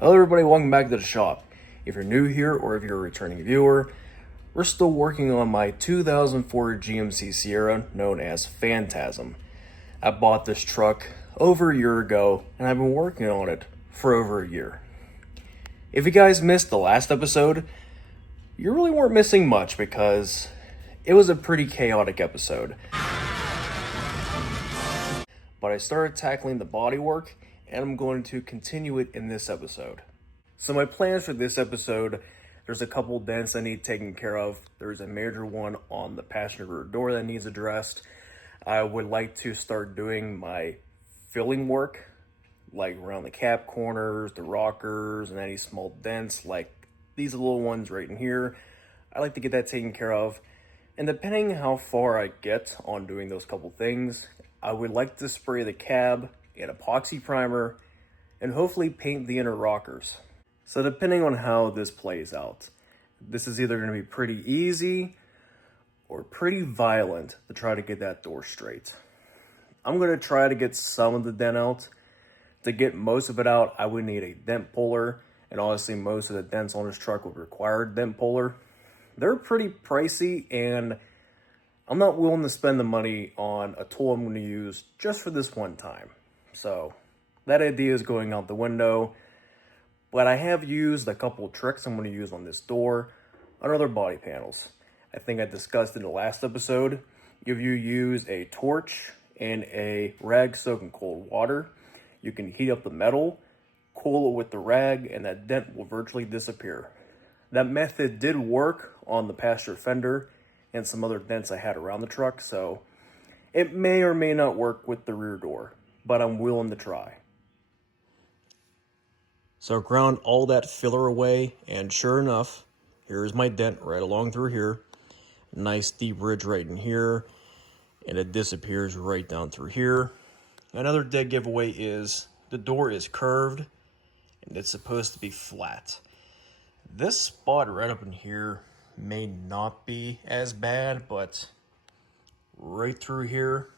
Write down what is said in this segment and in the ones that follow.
Hello everybody, welcome back to the shop. If you're new here or if you're a returning viewer, we're still working on my 2004 GMC Sierra known as Phantasm. I bought this truck over a year ago and I've been working on it for over a year. If you guys missed the last episode, you really weren't missing much because it was a pretty chaotic episode. But I started tackling the bodywork and I'm going to continue it in this episode. So my plans for this episode, there's a couple dents I need taken care of. There's a major one on the passenger rear door that needs addressed. I would like to start doing my filling work, like around the cap corners, the rockers, and any small dents like these little ones right in here. I like to get that taken care of. And depending how far I get on doing those couple things, I would like to spray the cab in epoxy primer and hopefully paint the inner rockers. So depending on how this plays out, this is either going to be pretty easy or pretty violent to try to get that door straight. I'm going to try to get some of the dent out. To get most of it out, I would need a dent puller, and honestly most of the dents on this truck would require a dent puller. They're pretty pricey, and I'm not willing to spend the money on a tool I'm going to use just for this one time. So that idea is going out the window. But I have used a couple of tricks I'm going to use on this door on other body panels. I think I discussed in the last episode, if you use a torch and a rag soaked in cold water, you can heat up the metal, cool it with the rag, and that dent will virtually disappear. That method did work on the passenger fender and some other dents I had around the truck, so it may or may not work with the rear door, but I'm willing to try. So I ground all that filler away, and sure enough, here's my dent right along through here. Nice deep ridge right in here, and it disappears right down through here. Another dead giveaway is the door is curved, and it's supposed to be flat. This spot right up in here may not be as bad, but right through here,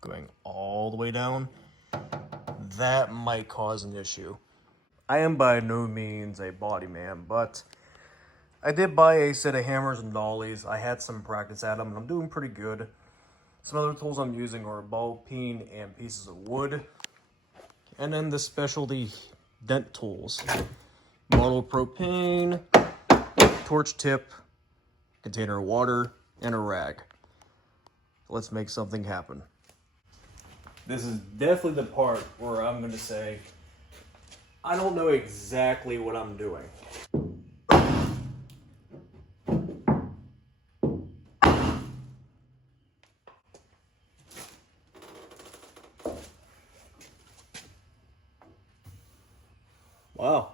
going all the way down, that might cause an issue. I am by no means a body man, but I did buy a set of hammers and dollies. I had some practice at them, and I'm doing pretty good. Some other tools I'm using are a ball peen and pieces of wood. And then the specialty dent tools. Bottle of propane, torch tip, container of water, and a rag. Let's make something happen. This is definitely the part where I'm going to say, I don't know exactly what I'm doing. Wow.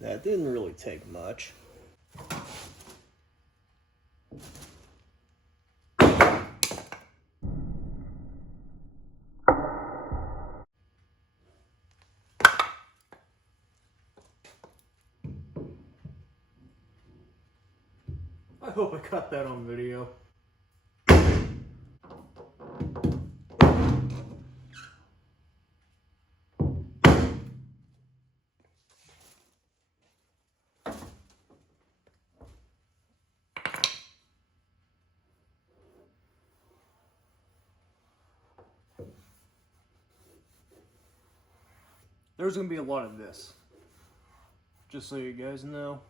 That didn't really take much. I hope I got that on video. There's gonna be a lot of this. Just so you guys know.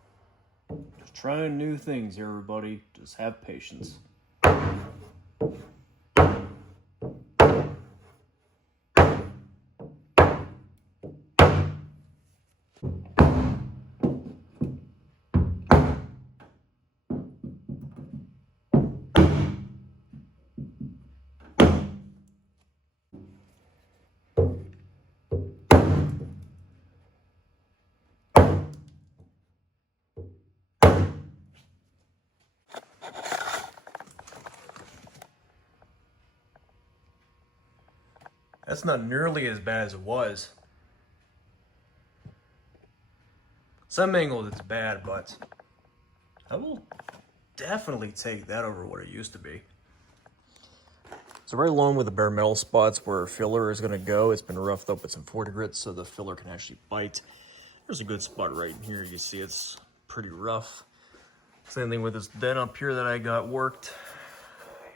Just trying new things here, everybody. Just have patience. That's not nearly as bad as it was. Some angles it's bad, but I will definitely take that over what it used to be. So right along with the bare metal spots where filler is going to go, it's been roughed up with some 40 grit so the filler can actually bite. There's a good spot right in here. You can see it's pretty rough. Same thing with this dent up here that I got worked.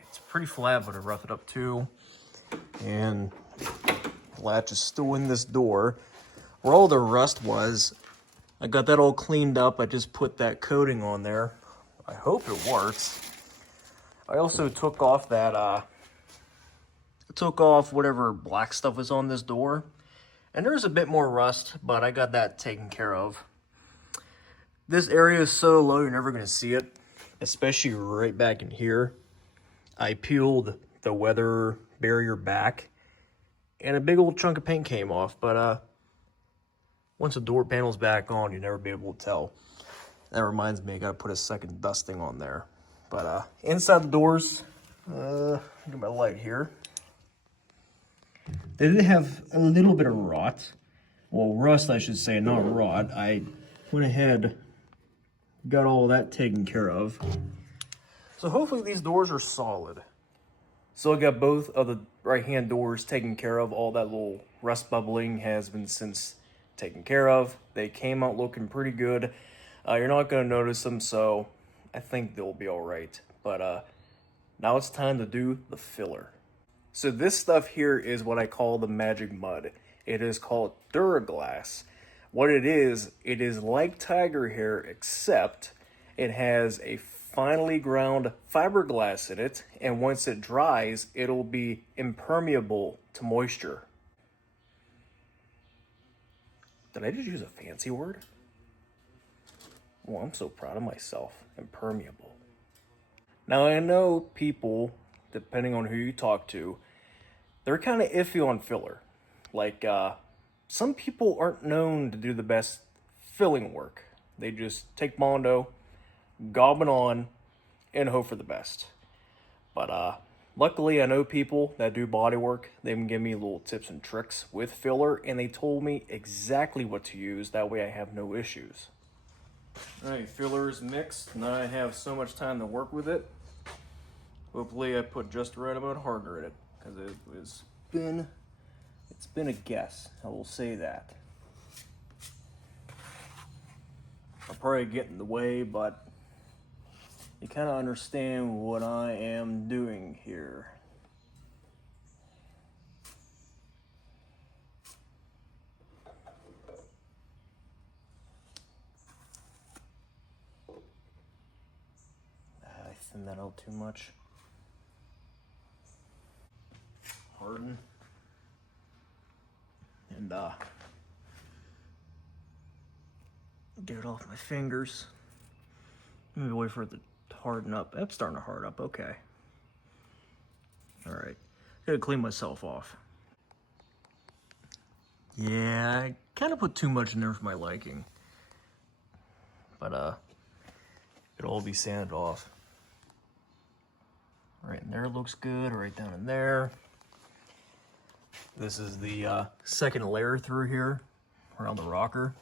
It's pretty flat, but I roughed it up too. And the latch is still in this door. Where all the rust was, I got that all cleaned up. I just put that coating on there. I hope it works. I also took off that, took off whatever black stuff was on this door. And there's a bit more rust, but I got that taken care of. This area is so low, you're never gonna see it, especially right back in here. I peeled the weather barrier back and a big old chunk of paint came off, but once the door panel's back on, you'll never be able to tell. That reminds me, I gotta put a second dusting on there. But inside the doors, get my light here. They did have a little bit of rot. Well, rust, I should say, not rot. I went ahead, got all that taken care of. So hopefully these doors are solid. So I got both of the right-hand doors taken care of. All that little rust bubbling has been since taken care of. They came out looking pretty good. You're not going to notice them, so I think they'll be all right. But now it's time to do the filler. So this stuff here is what I call the magic mud. It is called duraglass. What it is like tiger hair, except it has a finely ground fiberglass in it, and once it dries, it'll be impermeable to moisture. Did I just use a fancy word? Well, I'm so proud of myself. Impermeable. Now I know people, depending on who you talk to, they're kind of iffy on filler. Like, some people aren't known to do the best filling work. They just take Bondo, gob it on, and hope for the best. But luckily, I know people that do body work. They can give me little tips and tricks with filler, and they told me exactly what to use. That way I have no issues. Alright, filler is mixed. Now I have so much time to work with it. Hopefully I put just the right amount of hardener in it, because it's been a guess. I will say that. I'll probably get in the way, but you kind of understand what I am doing here. I thin that out too much. Harden. And get it off my fingers. Maybe wait for it to harden up. It's starting to harden up, okay. Alright, gotta clean myself off. Yeah, I kind of put too much in there for my liking. But it'll all be sanded off. Right in there looks good, right down in there. This is the second layer through here, around the rocker.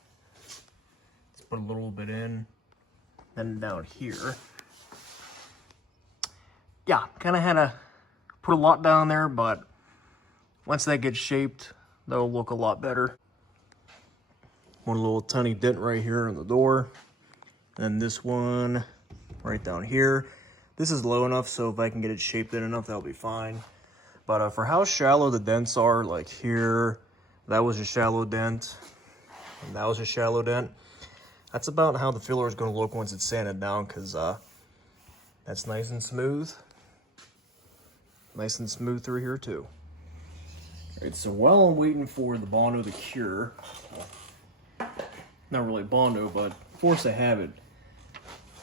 Let's put a little bit in, then down here. Yeah, kind of had to put a lot down there, but once that gets shaped, that'll look a lot better. One little tiny dent right here in the door. And this one right down here. This is low enough, so if I can get it shaped in enough, that'll be fine. But for how shallow the dents are, like here, that was a shallow dent, and that was a shallow dent. That's about how the filler is going to look once it's sanded down, because that's nice and smooth. Nice and smooth through here too. All right, so while I'm waiting for the Bondo to cure, not really Bondo, but force of habit,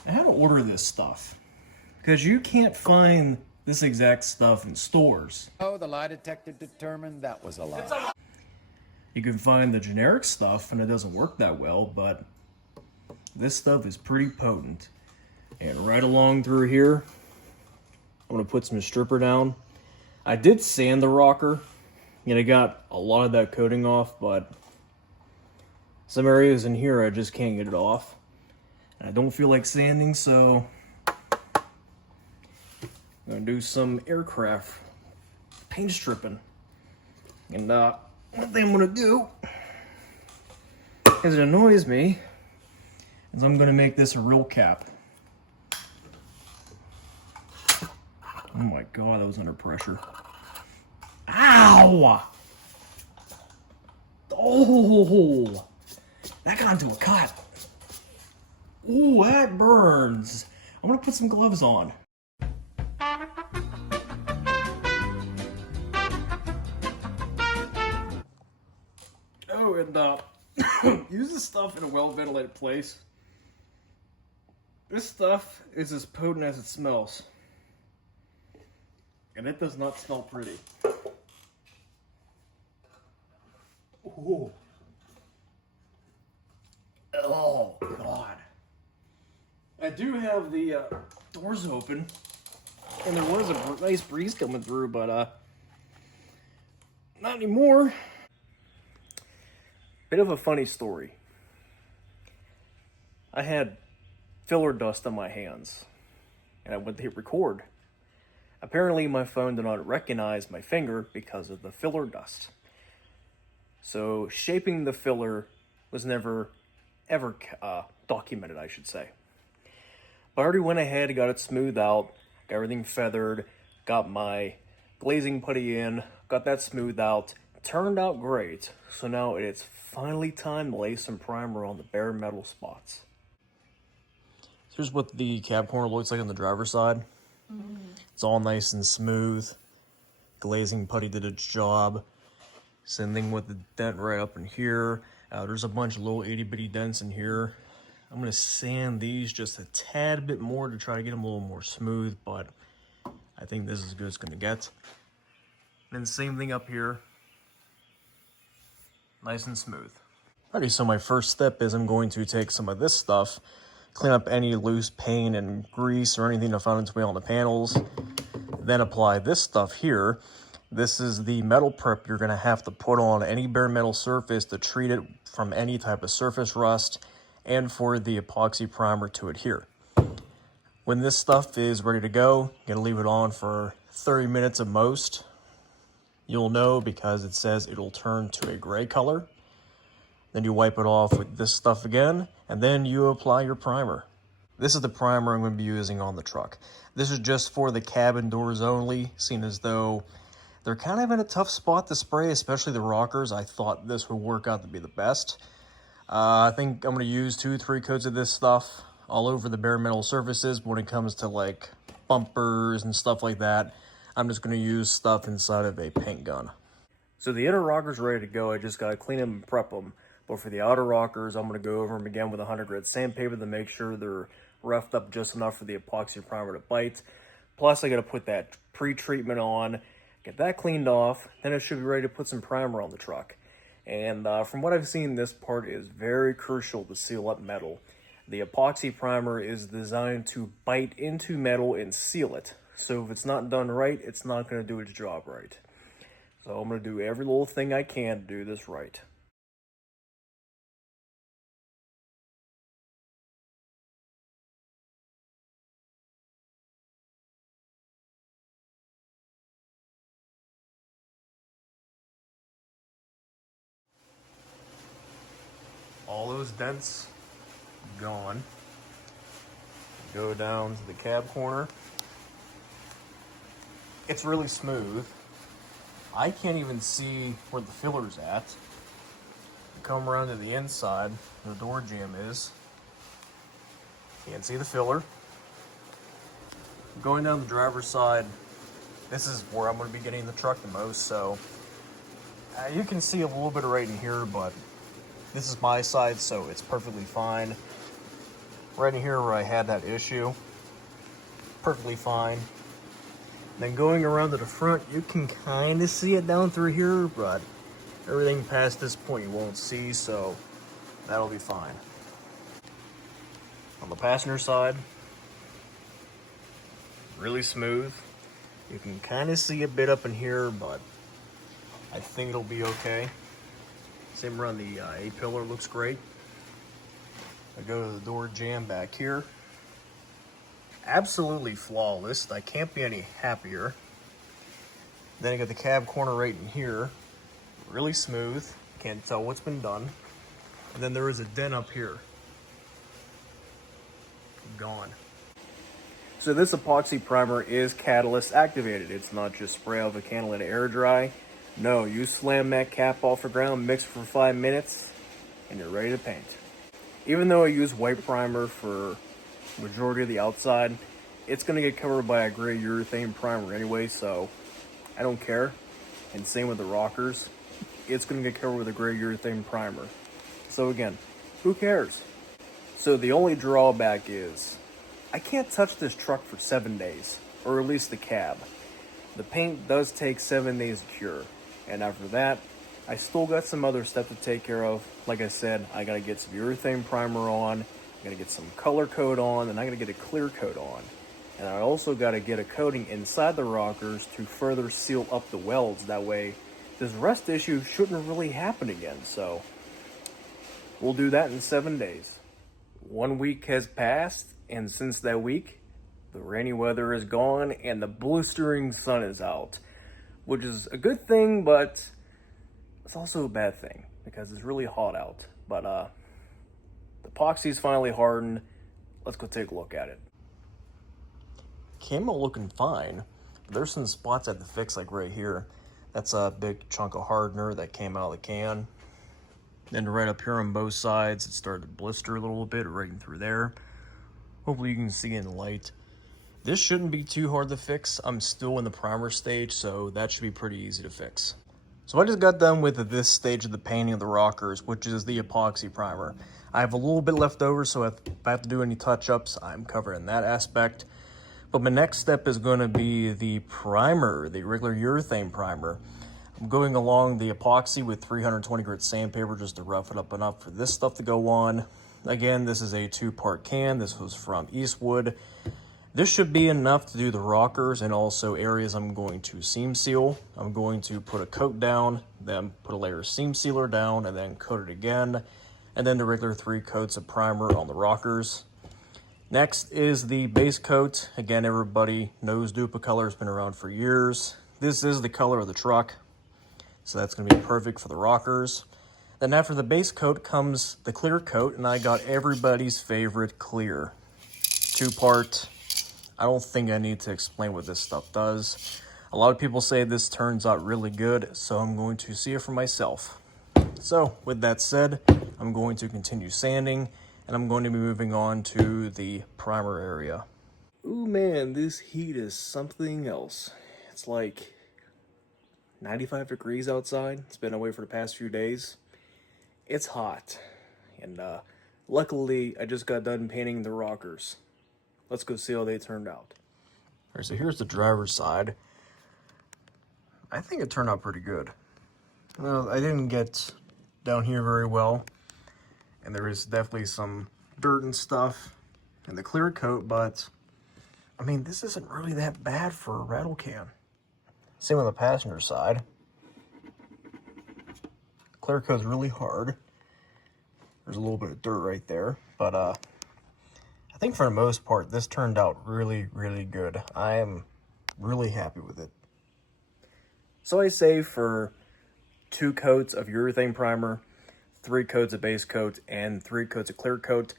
I had to order this stuff, because you can't find this exact stuff in stores. Oh, the lie detector determined that was a lie. You can find the generic stuff and it doesn't work that well, but this stuff is pretty potent. And right along through here, I'm gonna put some stripper down. I did sand the rocker and I got a lot of that coating off, but some areas in here I just can't get it off. And I don't feel like sanding, so I'm gonna do some aircraft paint stripping. And one thing I'm gonna do, because it annoys me, is I'm gonna make this a real cap. Oh my god, that was under pressure. Ow! Oh, that got into a cut. Oh, that burns. I'm gonna put some gloves on. Oh, and use this stuff in a well-ventilated place. This stuff is as potent as it smells. And it does not smell pretty. Ooh. Oh, God. I do have the doors open, and there was a nice breeze coming through, but not anymore. Bit of a funny story. I had filler dust on my hands, and I went to hit record. Apparently, my phone did not recognize my finger because of the filler dust. So, shaping the filler was never, ever documented, I should say. But I already went ahead, got it smoothed out, got everything feathered, got my glazing putty in, got that smoothed out. Turned out great. So now it's finally time to lay some primer on the bare metal spots. Here's what the cab corner looks like on the driver's side. It's all nice and smooth. Glazing putty did its job. Same thing with the dent right up in here. There's a bunch of little itty bitty dents in here. I'm gonna sand these just a tad bit more to try to get them a little more smooth, but I think this is as good as it's gonna get. And same thing up here. Nice and smooth. Alrighty, so my first step is I'm going to take some of this stuff, clean up any loose paint and grease or anything that found its way on the panels, then apply this stuff here. This is the metal prep you're going to have to put on any bare metal surface to treat it from any type of surface rust and for the epoxy primer to adhere. When this stuff is ready to go, you're going to leave it on for 30 minutes at most. You'll know because it says it'll turn to a gray color. Then you wipe it off with this stuff again, and then you apply your primer. This is the primer I'm going to be using on the truck. This is just for the cabin doors only, seeing as though they're kind of in a tough spot to spray, especially the rockers. I thought this would work out to be the best. I think I'm going to use 2-3 coats of this stuff all over the bare metal surfaces. But when it comes to like bumpers and stuff like that, I'm just going to use stuff inside of a paint gun. So the inner rockers ready to go. I just got to clean them and prep them. But for the outer rockers, I'm going to go over them again with 100 grit sandpaper to make sure they're roughed up just enough for the epoxy primer to bite. Plus, I got to put that pre-treatment on, get that cleaned off, then it should be ready to put some primer on the truck. And from what I've seen, this part is very crucial to seal up metal. The epoxy primer is designed to bite into metal and seal it. So if it's not done right, it's not going to do its job right. So I'm going to do every little thing I can to do this right. All those dents gone. Go down to the cab corner. It's really smooth. I can't even see where the filler's at. Come around to the inside, where the door jamb is. Can't see the filler. Going down the driver's side, this is where I'm going to be getting the truck the most, so you can see a little bit right in here, but this is my side, so it's perfectly fine. Right in here where I had that issue, perfectly fine. Then going around to the front, you can kind of see it down through here, but everything past this point you won't see, so that'll be fine. On the passenger side, really smooth. You can kind of see a bit up in here, but I think it'll be okay. Same around the A-pillar, looks great. I go to the door jamb back here. Absolutely flawless. I can't be any happier. Then I got the cab corner right in here. Really smooth. Can't tell what's been done. And then there is a dent up here. Gone. So this epoxy primer is catalyst activated. It's not just spray off a can and let it air dry. No, you slam that cap off the ground, mix it for 5 minutes, and you're ready to paint. Even though I use white primer for majority of the outside, it's going to get covered by a gray urethane primer anyway, so I don't care. And same with the rockers. It's going to get covered with a gray urethane primer. So again, who cares? So the only drawback is I can't touch this truck for 7 days, or at least the cab. The paint does take 7 days to cure, and after that, I still got some other stuff to take care of. Like I said, I gotta get some urethane primer on, I gotta get some color coat on, and I gotta get a clear coat on. And I also gotta get a coating inside the rockers to further seal up the welds. That way, this rust issue shouldn't really happen again. So, we'll do that in 7 days. 1 week has passed, and since that week, the rainy weather is gone and the blistering sun is out, which is a good thing, but it's also a bad thing because it's really hot out. But the epoxy's finally hardened. Let's go take a look at it. Camo looking fine. There's some spots I had to fix, like right here. That's a big chunk of hardener that came out of the can. Then right up here on both sides, it started to blister a little bit right in through there. Hopefully you can see in the light. This shouldn't be too hard to fix. I'm still in the primer stage, so that should be pretty easy to fix. So I just got done with this stage of the painting of the rockers, which is the epoxy primer. I have a little bit left over, so if I have to do any touch-ups, I'm covering that aspect. But my next step is going to be the primer, the regular urethane primer. I'm going along the epoxy with 320 grit sandpaper just to rough it up enough for this stuff to go on. Again, this is a 2-part can. This was from Eastwood. This should be enough to do the rockers and also areas I'm going to seam seal. I'm going to put a coat down, then put a layer of seam sealer down, and then coat it again. And then the regular 3 coats of primer on the rockers. Next is the base coat. Again, everybody knows Dupacolor has been around for years. This is the color of the truck, so that's going to be perfect for the rockers. Then after the base coat comes the clear coat, and I got everybody's favorite clear. 2-part. I don't think I need to explain what this stuff does. A lot of people say this turns out really good, so I'm going to see it for myself. So with that said, I'm going to continue sanding, and I'm going to be moving on to the primer area. Ooh man, this heat is something else. It's like 95 degrees outside. It's been away for the past few days. It's hot. And luckily, I just got done painting the rockers. Let's go see how they turned out. Alright, so here's the driver's side. I think it turned out pretty good. Well, I didn't get down here very well, and there is definitely some dirt and stuff in the clear coat, but I mean, this isn't really that bad for a rattle can. Same on the passenger side. Clear coat's really hard. There's a little bit of dirt right there, but I think for the most part, this turned out really, really good. I am really happy with it. So I say for 2 coats of urethane primer, 3 coats of base coat, and 3 coats of clear coat,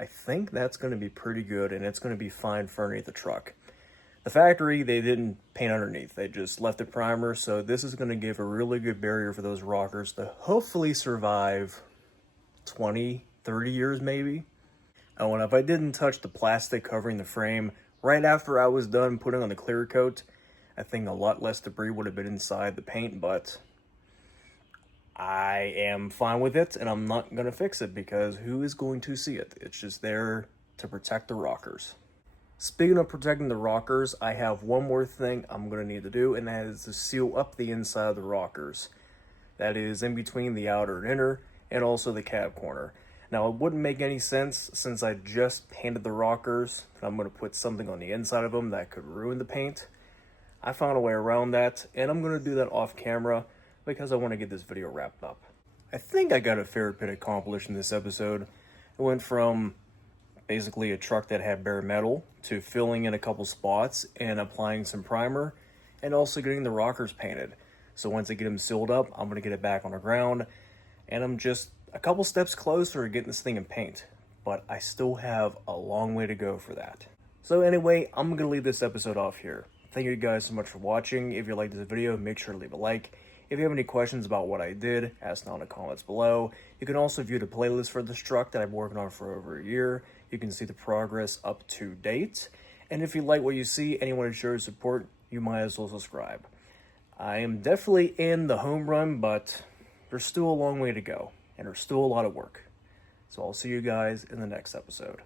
I think that's going to be pretty good, and it's going to be fine for underneath the truck. The factory, they didn't paint underneath. They just left the primer, so this is going to give a really good barrier for those rockers to hopefully survive 20, 30 years maybe. Oh, and if I didn't touch the plastic covering the frame right after I was done putting on the clear coat, I think a lot less debris would have been inside the paint, but I am fine with it, and I'm not going to fix it because who is going to see it? It's just there to protect the rockers. Speaking of protecting the rockers, I have one more thing I'm going to need to do, and that is to seal up the inside of the rockers. That is in between the outer and inner, and also the cab corner. Now, it wouldn't make any sense since I just painted the rockers, and I'm going to put something on the inside of them that could ruin the paint. I found a way around that, and I'm going to do that off camera because I want to get this video wrapped up. I think I got a fair bit accomplished in this episode. It went from basically a truck that had bare metal to filling in a couple spots and applying some primer, and also getting the rockers painted. So once I get them sealed up, I'm going to get it back on the ground, and I'm just a couple steps closer to getting this thing in paint. But I still have a long way to go for that. So anyway, I'm going to leave this episode off here. Thank you guys so much for watching. If you liked this video, make sure to leave a like. If you have any questions about what I did, ask down in the comments below. You can also view the playlist for this truck that I've been working on for over a year. You can see the progress up to date. And if you like what you see and you want to show your support, you might as well subscribe. I am definitely in the home run, but there's still a long way to go, and there's still a lot of work. So I'll see you guys in the next episode.